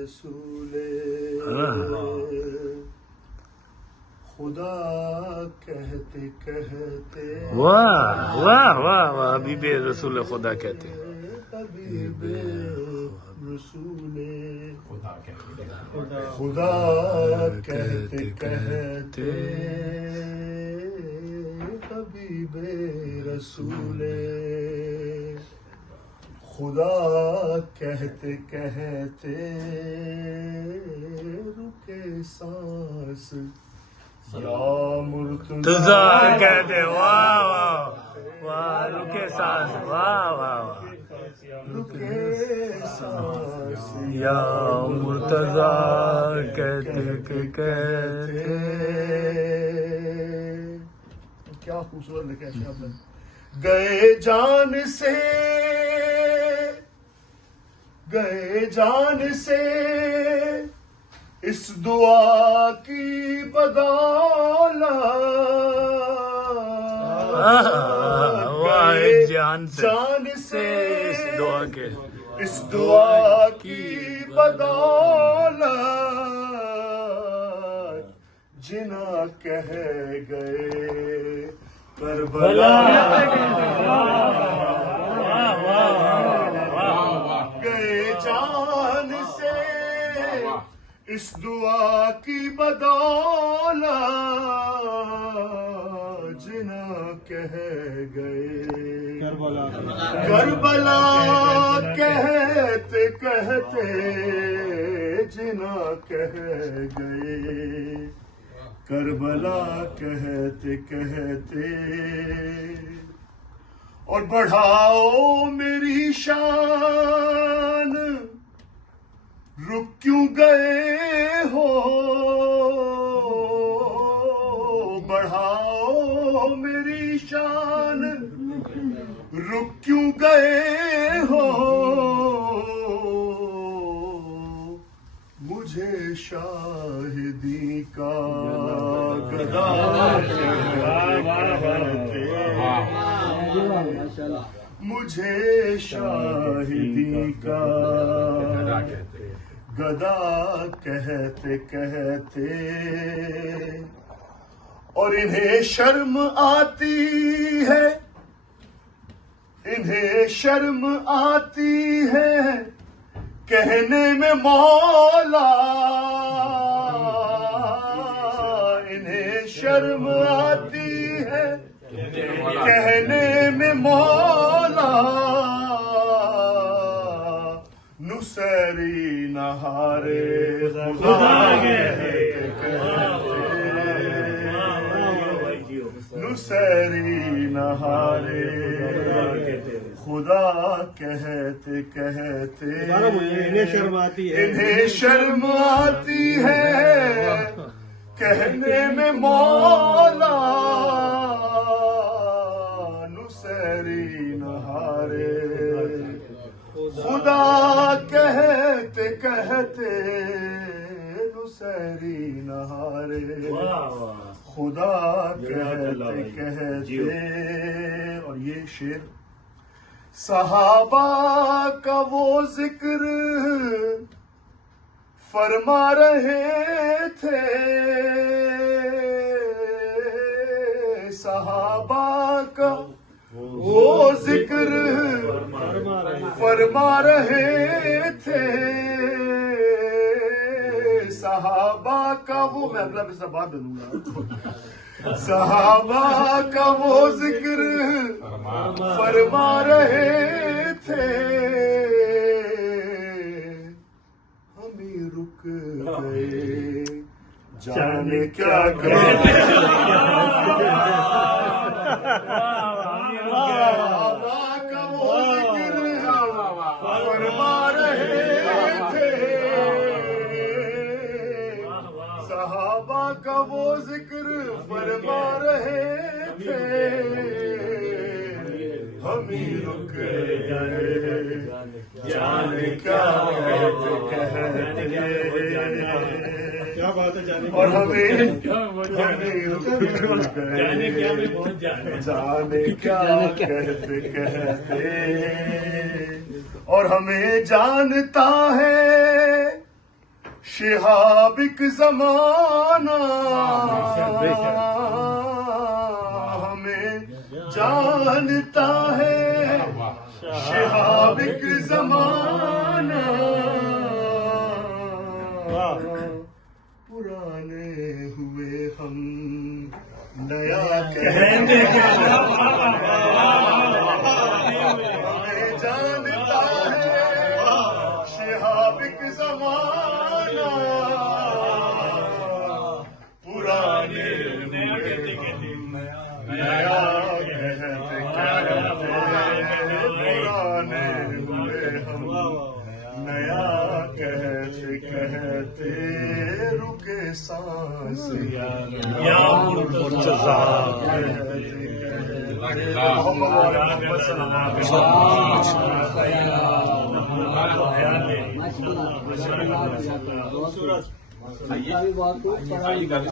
رسول خدا کہتے کہتے واہ واہ واہ واہ حبیب رسول خدا کہتے حبیب رسول خدا کہتے کہتے حبیب رسول خدا کہتے کہتے رکے سانس یا مرتضیٰ کہتے واہ واہ واہ رکے سانس واہ واہ واہ رکے سانس یا مرتضیٰ کہتے کہتے کیا خوبصورت لکھا ہے شاہ نے گئے جان سے اس دعا کی بدولت گئے جان سے اس دعا کی بدولت جنا کہہ گئے کربلا گئے جان سے اس دعا کی بدولت جنا کہہ گئے کربلا کہتے کہتے جنا کہہ گئے کربلا کہتے کہتے اور بڑھاؤ میری شان رک کیوں گئے ہو بڑھاؤ میری شان رک کیوں گئے ہو مجھے شاہدی کا گدا مجھے شاہدی کا گدا کہتے کہتے اور انہیں شرم آتی ہے کہنے میں مولا انہیں شرم آتی ہے کہنے میں مولا نصیری نہارے خدا نصیری نہارے خدا کہتے کہتے انہیں شرم آتی ہے کہنے میں مولا نصیری نہارے خدا کہتے کہتے نصیری نہارے خدا کہتے کہتے اور یہ شعر صحابہ کا وہ ذکر فرما رہے تھے صحابہ کا وہ ذکر فرما رہے تھے صحابہ کا وہ میں اگلا پسا بعد دوں گا صحابہ کا وہ ذکر فرما رہے تھے ہم ہی رک گئے جانے کیا کرتے صحابہ کا وہ ذکر فرما رہے تھے صحابہ کا وہ ذکر فرما رہے تھے ہم ہی رک گئے جانے کیا کہتے اور ہمیں جانے کیا کہتے کہتے اور ہمیں جانتا ہے شہابک زمانہ ہمیں جانتا ہے، شہابک زمانہ پرانے ہوئے ہم نیا کہتے ہیں، ہمیں جانتا ہے شہابک زمانہ پرانے ہوئے ہم نیا کہتے پرانے ہوئے ہم نیا کہتے رکے سانس یا محمد